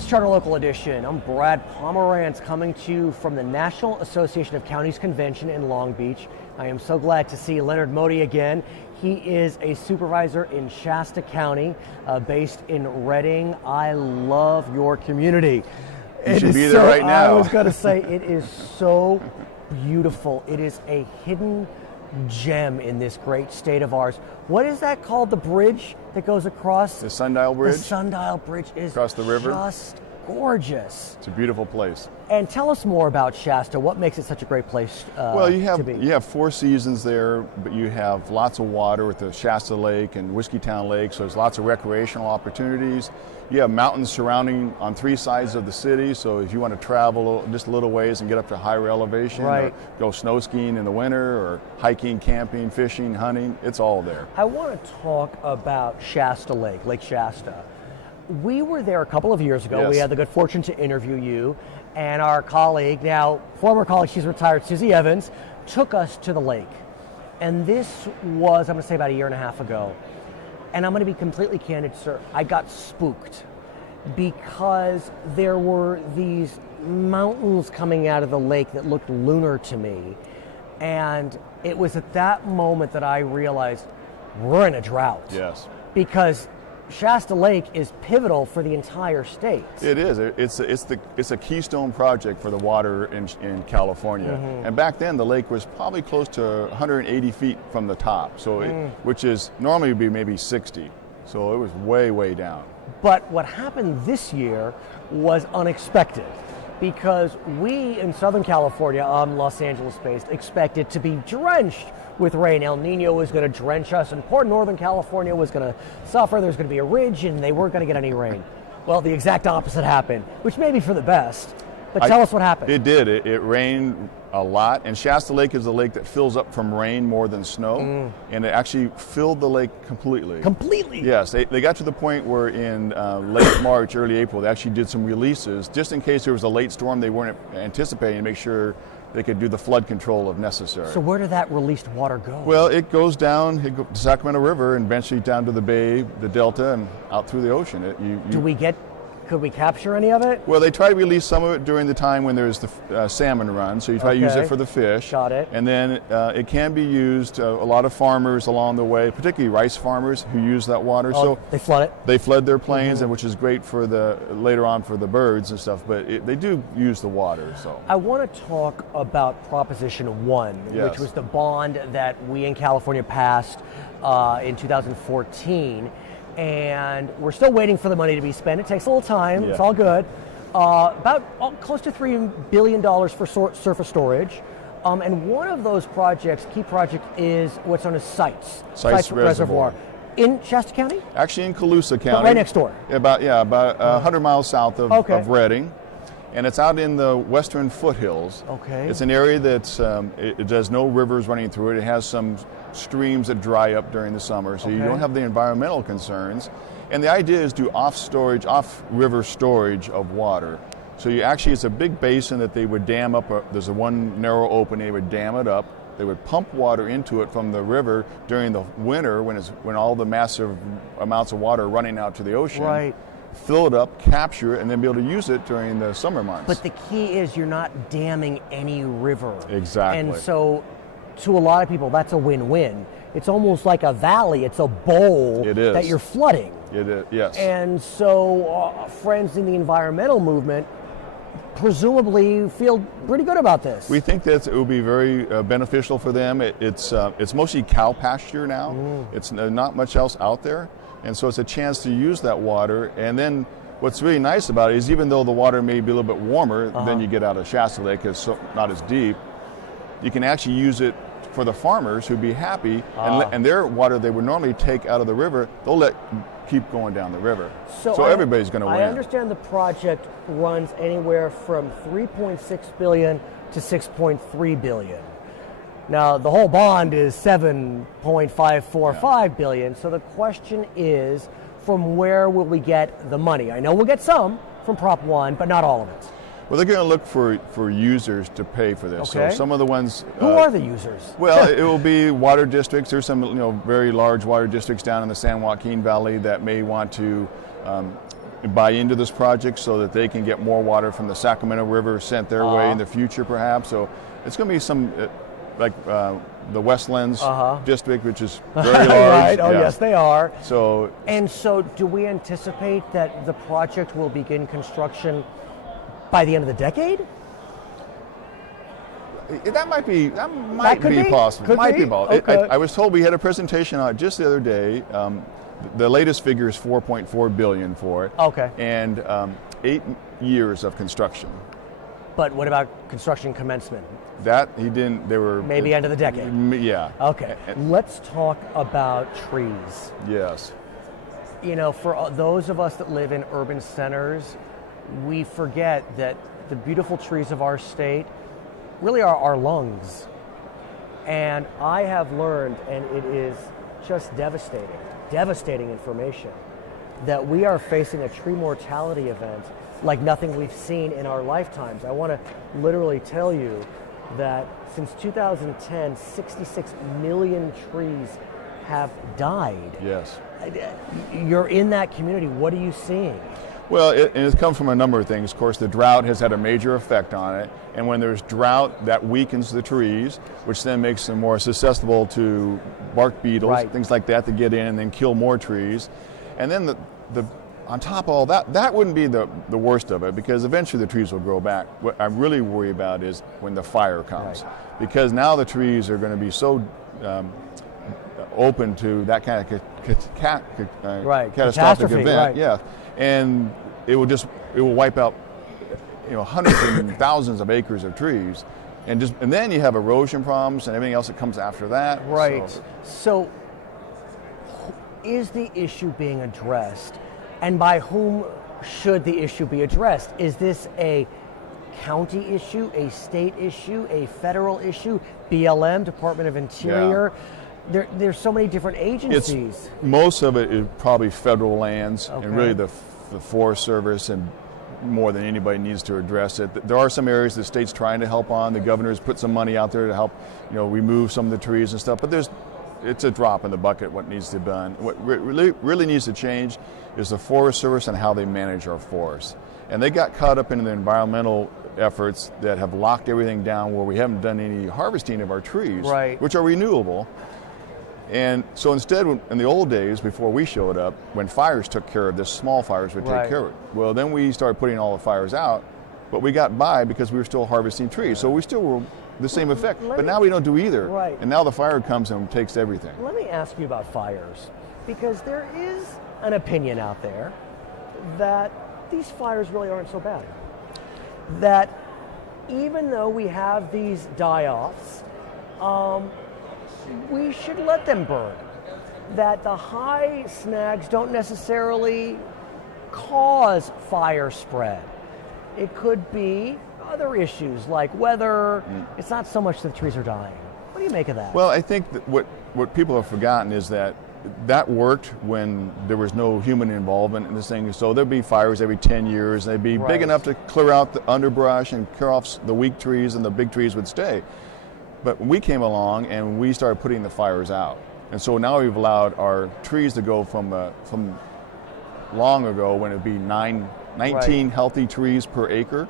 It's Charter Local Edition. I'm Brad Pomerance coming to you from the National Association of Counties Convention in Long Beach. I am so glad to see Leonard Moty again. He is a supervisor in Shasta County, based in Redding. I love your community. You should be there right now. I was going to say, it is so beautiful. It is a hidden gem in this great state of ours. What is that called? The bridge that goes across? The Sundial Bridge. The Sundial Bridge is across the river. Just gorgeous. It's a beautiful place. And tell us more about Shasta. What makes it such a great place well, you to be? have 4 seasons there, but you have lots of water with the Shasta Lake and Whiskeytown Lake, so there's lots of recreational opportunities. You have mountains surrounding on 3 sides of the city, so if you want to travel just a little ways and get up to higher elevation, right, or go snow skiing in the winter, or hiking, camping, fishing, hunting, it's all there. I want to talk about Shasta Lake, Lake Shasta. We were there a couple of years ago. Yes. We had the good fortune to interview you, and our colleague, now former colleague, she's retired, Susie Evans, took us to the lake. And this was, I'm going to say, about a year and a half ago. And I'm going to be completely candid, sir. I got spooked because there were these mountains coming out of the lake that looked lunar to me. And it was at that moment that I realized we're in a drought. Yes. Because Shasta Lake is pivotal for the entire state. It is. It's a keystone project for the water in California. Mm-hmm. And back then, the lake was probably close to 180 feet from the top, so which is normally would be maybe 60. So it was way, way down. But what happened this year was unexpected, because we in Southern California, Los Angeles based, expected to be drenched with rain. El Nino was going to drench us, and poor Northern California was going to suffer. There's going to be a ridge, and they weren't going to get any rain. Well, the exact opposite happened, which may be for the best. But tell us what happened. It did. It rained a lot, and Shasta Lake is a lake that fills up from rain more than snow, and it actually filled the lake completely. Completely? Yes. They got to the point where in late March, early April, they actually did some releases, just in case there was a late storm they weren't anticipating, to make sure they could do the flood control if necessary. So where did that released water go? Well, it goes down the Sacramento River and eventually down to the bay, the delta, and out through the ocean. Could we capture any of it? Well, they try to release some of it during the time when there's the salmon run, so you try to use it for the fish. Got it. And then it can be used, a lot of farmers along the way, particularly rice farmers who use that water. So they flood it? They flood their plains, and which is great for later on for the birds and stuff, but they do use the water. So I want to talk about Proposition 1, yes, which was the bond that we in California passed in 2014. And we're still waiting for the money to be spent. It takes a little time. Yeah. It's all good. Close to $3 billion for surface storage. And one of those projects, key project, is what's known as Sites Reservoir. In Shasta County? Actually in Colusa County. But right next door. About 100 miles south of Redding. And it's out in the western foothills. Okay. It's an area that's, it does no rivers running through it. It has some streams that dry up during the summer, so you don't have the environmental concerns. And the idea is to do off-river storage of water. So it's a big basin that they would dam up. There's one narrow opening, they would dam it up. They would pump water into it from the river during the winter when all the massive amounts of water are running out to the ocean. Right. Fill it up, capture it, and then be able to use it during the summer months. But the key is you're not damming any river. Exactly. And so to a lot of people, that's a win-win. It's almost like a valley. It's a bowl that you're flooding. It is, yes. And so friends in the environmental movement presumably feel pretty good about this. We think that it will be very beneficial for them. It's mostly cow pasture now. It's not much else out there. And so it's a chance to use that water. And then what's really nice about it is, even though the water may be a little bit warmer than you get out of Shasta Lake, it's not as deep, you can actually use it for the farmers who'd be happy, and their water they would normally take out of the river, they'll keep going down the river. So everybody's going to win. I understand the project runs anywhere from $3.6 billion to $6.3 billion. Now, the whole bond is $7.545 billion. So the question is, from where will we get the money? I know we'll get some from Prop 1, but not all of it. Well, they're going to look for users to pay for this. Okay. So some of the ones. Who are the users? Well, it will be water districts. There's some very large water districts down in the San Joaquin Valley that may want to buy into this project so that they can get more water from the Sacramento River sent their way in the future, perhaps. So it's going to be some, like the Westlands district, which is very large. Right. Oh, yes, they are. So, do we anticipate that the project will begin construction by the end of the decade? That might be possible. Could might be? be possible. Okay. I was told we had a presentation on it just the other day. The latest figure is $4.4 billion for it. Okay. And 8 years of construction. But what about construction commencement? That he didn't. They were maybe end of the decade. Yeah. Okay. Let's talk about trees. Yes. You know, for those of us that live in urban centers, we forget that the beautiful trees of our state really are our lungs. And I have learned, and it is just devastating information, that we are facing a tree mortality event like nothing we've seen in our lifetimes. I want to literally tell you that since 2010, 66 million trees have died. Yes. You're in that community. What are you seeing? Well, it's come from a number of things. Of course, the drought has had a major effect on it. And when there's drought, that weakens the trees, which then makes them more susceptible to bark beetles, things like that get in and then kill more trees. And then on top of all that, that wouldn't be the worst of it, because eventually the trees will grow back. What I really worry about is when the fire comes, because now the trees are going to be so open to that kind of catastrophic event. Yeah, and it will wipe out hundreds and thousands of acres of trees, and then you have erosion problems and everything else that comes after that. Right. So is the issue being addressed, and by whom should the issue be addressed? Is this a county issue, a state issue, a federal issue, BLM, Department of Interior? Yeah. There's so many different agencies. Most of it is probably federal lands, and really the Forest Service, and more than anybody needs to address it. There are some areas the state's trying to help on. The governor's put some money out there to help, remove some of the trees and stuff. But it's a drop in the bucket what needs to be done. What really needs to change is the Forest Service and how they manage our forests. And they got caught up in the environmental efforts that have locked everything down, where we haven't done any harvesting of our trees, which are renewable. And so instead, in the old days, before we showed up, when fires took care of this, small fires would take care of it. Well, then we started putting all the fires out, but we got by because we were still harvesting trees. So we still were the same effect. But now we don't do either. And now the fire comes and takes everything. Let me ask you about fires, because there is an opinion out there that these fires really aren't so bad. That even though we have these die-offs, we should let them burn. That the high snags don't necessarily cause fire spread. It could be other issues like weather. It's not so much that trees are dying. What do you make of that? Well, I think that what people have forgotten is that worked when there was no human involvement in this thing. So there'd be fires every 10 years. They'd be big enough to clear out the underbrush and clear off the weak trees, and the big trees would stay. But we came along and we started putting the fires out. And so now we've allowed our trees to go from long ago, when it would be 19 healthy trees per acre,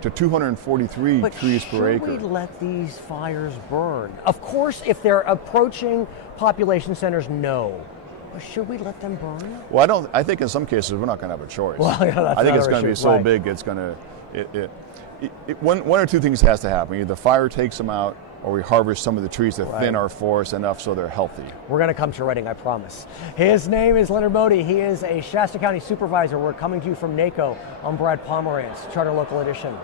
to 243 trees per acre. Should we let these fires burn? Of course, if they're approaching population centers, no. But should we let them burn? Well, I think in some cases we're not going to have a choice. Well, I think it's going to be so big, it's going to. One or two things has to happen. Either the fire takes them out, or we harvest some of the trees that thin our forest enough so they're healthy. We're going to come to Redding, I promise. His name is Leonard Moty. He is a Shasta County Supervisor. We're coming to you from NACO on Brad Pomerance, Charter Local Edition.